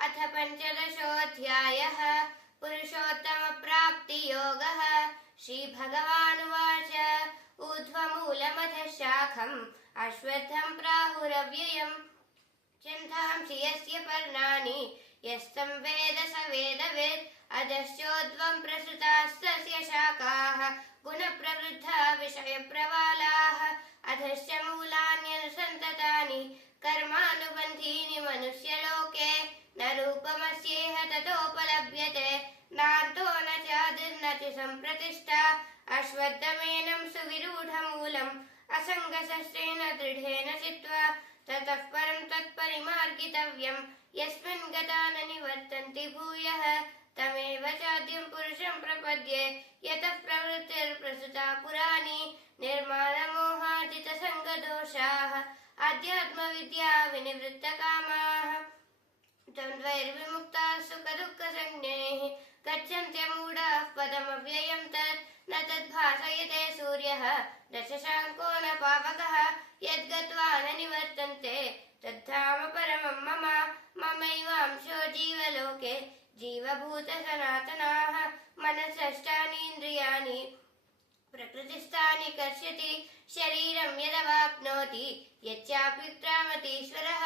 अथ पञ्चदशोऽध्यायः पुरुषोत्तमप्राप्तियोगः। श्रीभगवानुवाच ऊर्ध्वमूलमधः शाखम् अश्वत्थम् प्राहुरव्ययम् छन्दांसि यस्य पर्णानि यस्तं वेद स वेदवित्। अधश्चोर्ध्वम् प्रसृतास्तस्य शाखाः गुणप्रवृद्धा विषयप्रवालाः। अधश्च मूलान्यनुसन्ततानि कर्मानुबन्धीनि मनुष्यलोके। न रूपमस्येह ततोपलभ्यते नान्तो न चादिर्न च सम्प्रतिष्ठा। अश्वत्थमेनं सुविरूढमूलम् असङ्गशस्त्रेण दृढेन चित्वा ततः परं तत्परिमार्गितव्यम्। यस्मिन् गता न निवर्तन्ति भूयः तमेव चाद्यं पुरुषं प्रपद्ये। यतः प्रवृत्तिर्प्रसृता पुराणी निर्माणमोहाजितसङ्गदोषाः अध्यात्मविद्या विनिवृत्तकामाः। द्वन्द्वैर्विमुक्ताः सुखदुःखसंज्ञैः गच्छन्त्यमूढाः पदमव्ययं तत्। न तद्भासयते सूर्यः न शशाङ्को न पावकः यद्गत्वा न निवर्तन्ते तद्धाम परमं मम। ममैवांशो जीवलोके जीवभूतसनातनाः। मनसष्टानीन्द्रियाणि प्रकृतिस्थानि कर्षति शरीरं यदवाप्नोति यच्चाप्युत्क्रामतीश्वरः।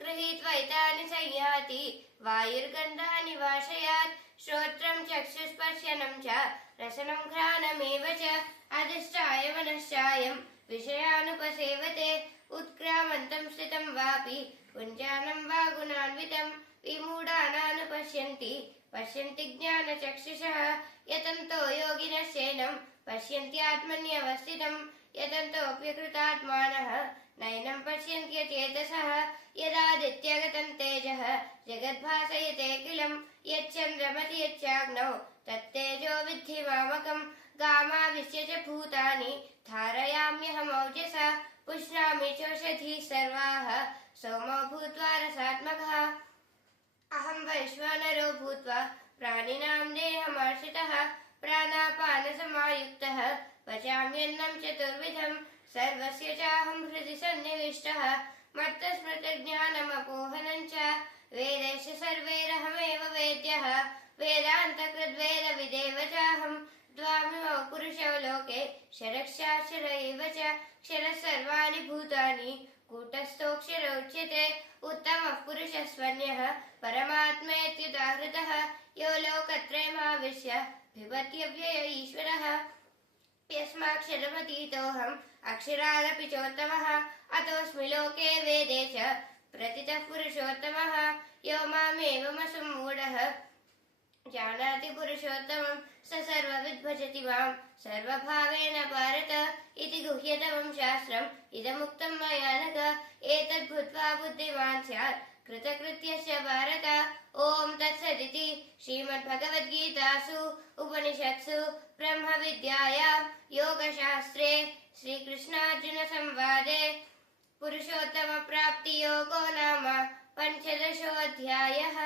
गृहीत्वैतानि संयाति वायुर्गन्धानि वाशयात्। श्रोत्रं चक्षुस्पर्शनं च रसनं घ्राणमेव च। अधिष्ठाय मनश्चायं विषयानुपसेवते उत्क्रामन्तं स्थितं वापि पुञ्जानं वा गुणान्वितं। विमूढानानुपश्यन्ति पश्यन्ति ज्ञानचक्षुषः यतन्तो योगिनश्चैनं पश्यन्त्यात्मन्यवस्थितं। यतन्तोऽप्यकृतात्मानः नैनं पश्यन्त्यचेतसः। यदादित्यगतं तेजः जगद्भासयतेऽखिलं यच्चन्द्रमसि यच्चाग्नौ तत्तेजो विद्धि मामकम्। गामाविश्य च भूतानि धारयाम्यहमौजसा पुष्णामि चोषधीः सर्वाः सोमो भूत्वा रसात्मकः। अहं वैश्वानरो भूत्वा प्राणिनां देहमाश्रितः प्राणापानसमायुक्तः पचाम्यन्नं चतुर्विधं। सर्वस्य चाहं हृदि सन्निविष्टः मत्तस्मृतिर्ज्ञानमपोहनं च। वेदैश्च सर्वैरहमेव वेद्यः वेदान्तकृद्वेदविदेव चाहं। द्वामिमौ पुरुषौ लोके क्षरक्षाक्षर एव च। क्षरः सर्वाणि भूतानि कूटस्थोऽक्षर उच्यते। उत्तमः पुरुषः स्वन्यः परमात्मेत्युदाहृतः यो लोकत्रयमाविश्य बिभत्यव्यय ईश्वरः। यस्माक्षरमतीतोऽहम् अक्षरादपि चोत्तमः अतोऽस्मि लोके वेदे च प्रतितः पुरुषोत्तमः। यो मामेवमसम्मूढः जानाति पुरुषोत्तमं स सर्वविद् भजति मां सर्वभावेन भारत। इति गुह्यतमं शास्त्रम् इदमुक्तं मया नघ। एतद्भूत्वा बुद्धिमान् स्यात् कृतकृत्यश्च भारत। ॐ तत्सदिति श्रीमद्भगवद्गीतासु उपनिषत्सु ब्रह्मविद्यायां योगशास्त्रे श्रीकृष्णार्जुनसंवादे पुरुषोत्तमप्राप्तियोगो नाम पञ्चदशोऽध्यायः।